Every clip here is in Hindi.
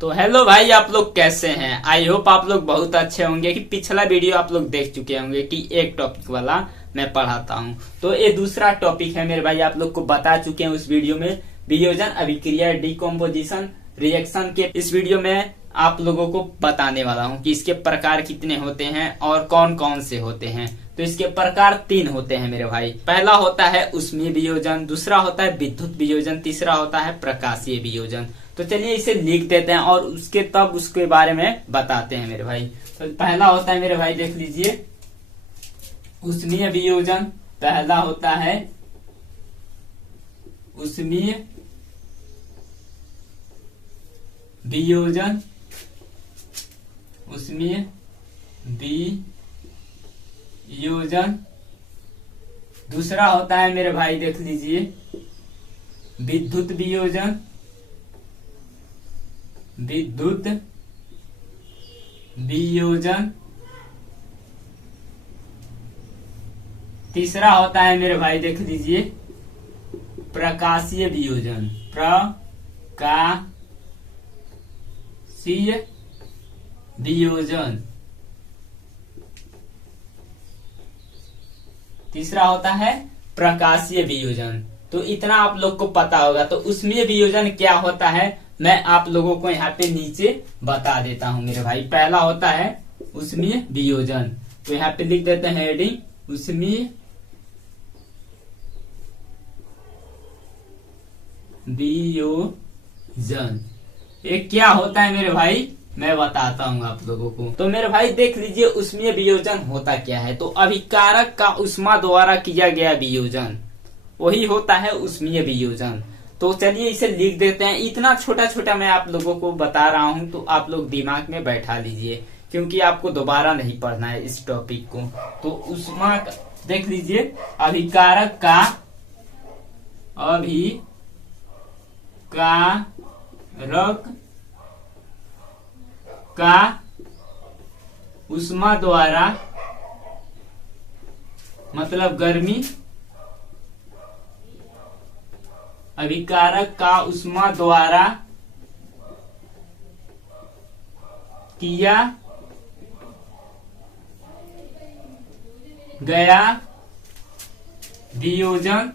तो हेलो भाई, आप लोग कैसे हैं? आई होप आप लोग बहुत अच्छे होंगे। कि पिछला वीडियो आप लोग देख चुके होंगे कि एक टॉपिक वाला मैं पढ़ाता हूं, तो ये दूसरा टॉपिक है मेरे भाई। आप लोग को बता चुके हैं उस वीडियो में वियोजन, अभिक्रिया, डिकम्पोजिशन, रिएक्शन के। इस वीडियो में आप लोगों को बताने वाला हूं कि इसके प्रकार कितने होते हैं और कौन कौन से होते हैं। तो इसके प्रकार 3 होते हैं मेरे भाई। पहला होता है उष्मीय वियोजन, दूसरा होता है विद्युत वियोजन, तीसरा होता है प्रकाशीय वियोजन। तो चलिए इसे लिख देते हैं और उसके तब उसके बारे में बताते हैं मेरे भाई। तो पहला होता है मेरे भाई, देख लीजिए, उष्मीय वियोजन। पहला होता है उष्मीय वियोजन, उष्मीय वियोजन। दूसरा होता है मेरे भाई, देख लीजिए, विद्युत वियोजन, विद्युत वियोजन। तीसरा होता है मेरे भाई, देख लीजिए, प्रकाशीय वियोजन, प्रकाशीय वियोजन। तीसरा होता है प्रकाशीय वियोजन। तो इतना आप लोग को पता होगा। तो उष्मीय वियोजन क्या होता है मैं आप लोगों को यहाँ पे नीचे बता देता हूँ मेरे भाई। पहला होता है उष्मीय वियोजन, तो यहाँ पे लिख देते हैं हेडिंग, उष्मीय वियोजन। ये क्या होता है मेरे भाई, मैं बताता हूँ आप लोगों को। तो मेरे भाई देख लीजिए, उष्मीय वियोजन होता क्या है। तो अभिकारक का उष्मा द्वारा किया गया वियोजन, वही होता है उष्मीय वियोजन। तो चलिए इसे लिख देते हैं। इतना छोटा छोटा मैं आप लोगों को बता रहा हूं, तो आप लोग दिमाग में बैठा लीजिए, क्योंकि आपको दोबारा नहीं पढ़ना है इस टॉपिक को। तो उष्मा देख लीजिए, अभिकारक का उष्मा द्वारा, मतलब गर्मी, अभिकारक का उष्मा द्वारा किया गया वियोजन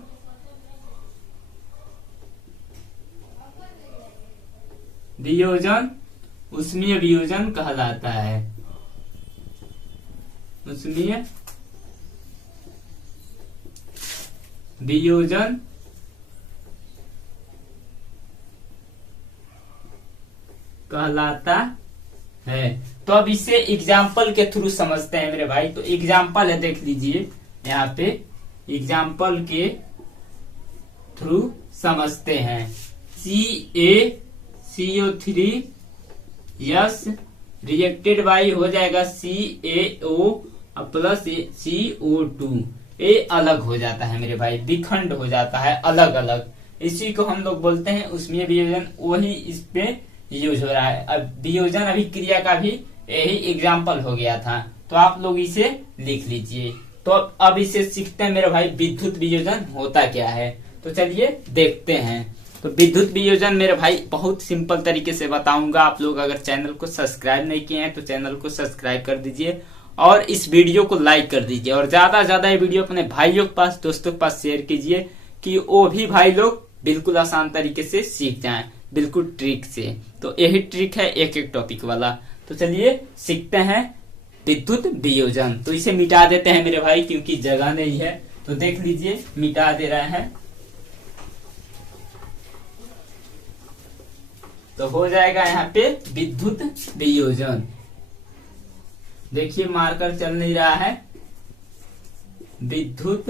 उष्मीय वियोजन कहलाता है। उष्मीय वियोजन कहलाता है। तो अब इसे एग्जाम्पल के थ्रू समझते हैं मेरे भाई। तो एग्जाम्पल है, देख लीजिए यहाँ पे, एग्जाम्पल के थ्रू समझते हैं। CaCO3 रिएक्टेड बाई हो जाएगा CaO प्लस CO2। ये अलग हो जाता है मेरे भाई, विखंड हो जाता है अलग अलग। इसी को हम लोग बोलते हैं उष्मीय वियोजन। वही इस पे यूज हो रहा है। अब वियोजन अभिक्रिया का भी यही एग्जाम्पल हो गया था, तो आप लोग इसे लिख लीजिए। तो अब इसे सीखते हैं मेरे भाई, विद्युत वियोजन होता क्या है। तो चलिए देखते हैं। तो विद्युत वियोजन मेरे भाई बहुत सिंपल तरीके से बताऊंगा। आप लोग अगर चैनल को सब्सक्राइब नहीं किए हैं तो चैनल को सब्सक्राइब कर दीजिए और इस वीडियो को लाइक कर दीजिए, और ज्यादा से ज्यादा ये वीडियो अपने भाइयों के पास, दोस्तों के पास शेयर कीजिए, कि वो भी भाई लोग बिल्कुल आसान तरीके से सीख जाएं, बिल्कुल ट्रिक से। तो यही ट्रिक है एक एक टॉपिक वाला। तो चलिए सीखते हैं विद्युत वियोजन। तो इसे मिटा देते हैं मेरे भाई, क्योंकि जगह नहीं है। तो देख लीजिए, मिटा दे रहे हैं। तो हो जाएगा यहाँ पे विद्युत वियोजन। देखिए मार्कर चल नहीं रहा है। विद्युत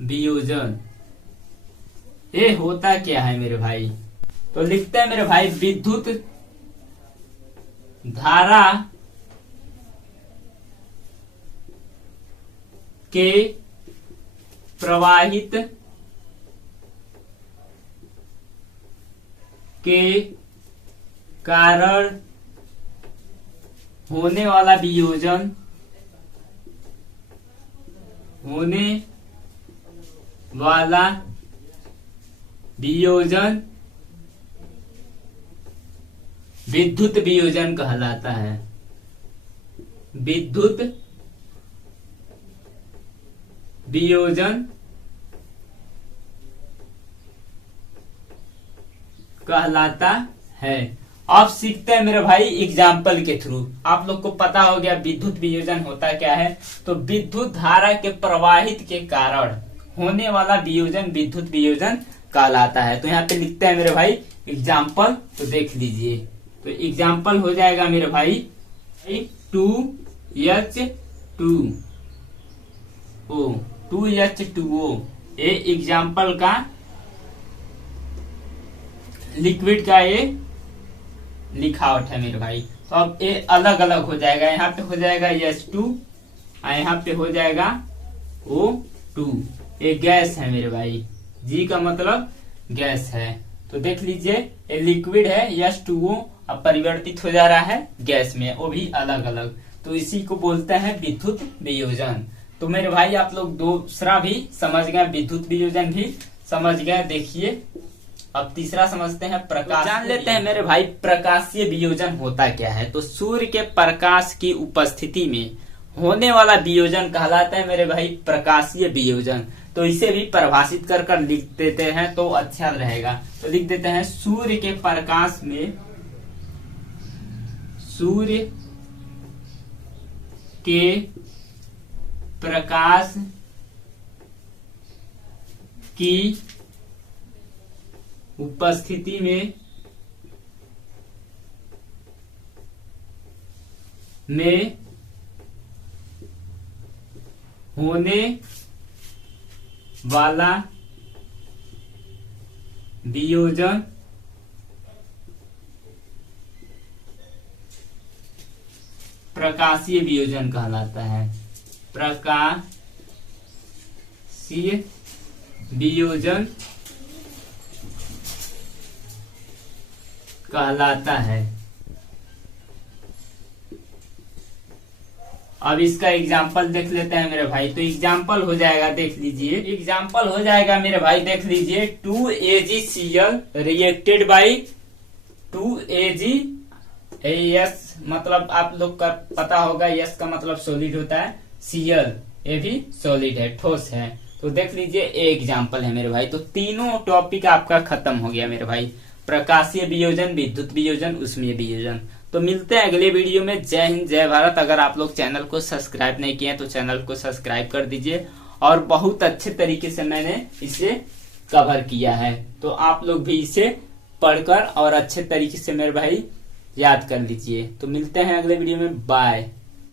वियोजन ये होता क्या है मेरे भाई। तो लिखते हैं मेरे भाई, विद्युत धारा के प्रवाहित के कारण होने वाला वियोजन होने वाला वियोजन विद्युत वियोजन कहलाता है। विद्युत वियोजन कहलाता है। अब सीखते हैं मेरे भाई एग्जाम्पल के थ्रू। आप लोग को पता हो गया विद्युत वियोजन होता क्या है। तो विद्युत धारा के प्रवाहित के कारण होने वाला वियोजन विद्युत वियोजन कहलाता है। तो यहाँ पे लिखते हैं मेरे भाई एग्जाम्पल, तो देख लीजिए। तो एग्जाम्पल हो जाएगा मेरे भाई 2H2O, 2H2O ये एग्जाम्पल का लिक्विड का ये लिखावट है मेरे भाई। तो अब ये अलग अलग हो जाएगा। यहाँ पे हो जाएगा H2 और यहाँ पे हो जाएगा O2। ये गैस है मेरे भाई, G का मतलब गैस है। तो देख लीजिए ये लिक्विड है H2O, अब परिवर्तित हो जा रहा है गैस में, वो भी अलग अलग। तो इसी को बोलते हैं विद्युत वियोजन। तो मेरे भाई आप लोग दूसरा भी समझ गए, विद्युत वियोजन भी समझ गए। देखिए अब तीसरा समझते हैं प्रकाश। तो जान लेते हैं मेरे भाई प्रकाशीय वियोजन होता क्या है। तो सूर्य के प्रकाश की उपस्थिति में होने वाला वियोजन कहलाता है मेरे भाई प्रकाशीय वियोजन। तो इसे भी परिभाषित कर कर लिख देते हैं तो अच्छा रहेगा। तो लिख देते हैं सूर्य के प्रकाश में, सूर्य के प्रकाश की उपस्थिति में होने वाला वियोजन प्रकाशीय वियोजन कहलाता है। प्रकाशीय वियोजन कहलाता है। अब इसका एग्जाम्पल देख लेते हैं मेरे भाई। तो एग्जाम्पल हो जाएगा, देख लीजिए एग्जाम्पल हो जाएगा मेरे भाई, देख लीजिए 2AgCl रिएक्टेड बाई 2AgAs, मतलब आप लोग का पता होगा S का मतलब सॉलिड होता है, Cl ये भी सॉलिड है, ठोस है। तो देख लीजिए ये एग्जाम्पल है मेरे भाई। तो तीनों टॉपिक आपका खत्म हो गया मेरे भाई, प्रकाशीय वियोजन, विद्युत वियोजन, उष्मीय वियोजन। तो मिलते हैं अगले वीडियो में। जय हिंद, जय भारत। अगर आप लोग चैनल को सब्सक्राइब नहीं किए हैं तो चैनल को सब्सक्राइब कर दीजिए। और बहुत अच्छे तरीके से मैंने इसे कवर किया है, तो आप लोग भी इसे पढ़कर और अच्छे तरीके से मेरे भाई याद कर लीजिए। तो मिलते हैं अगले वीडियो में, बाय।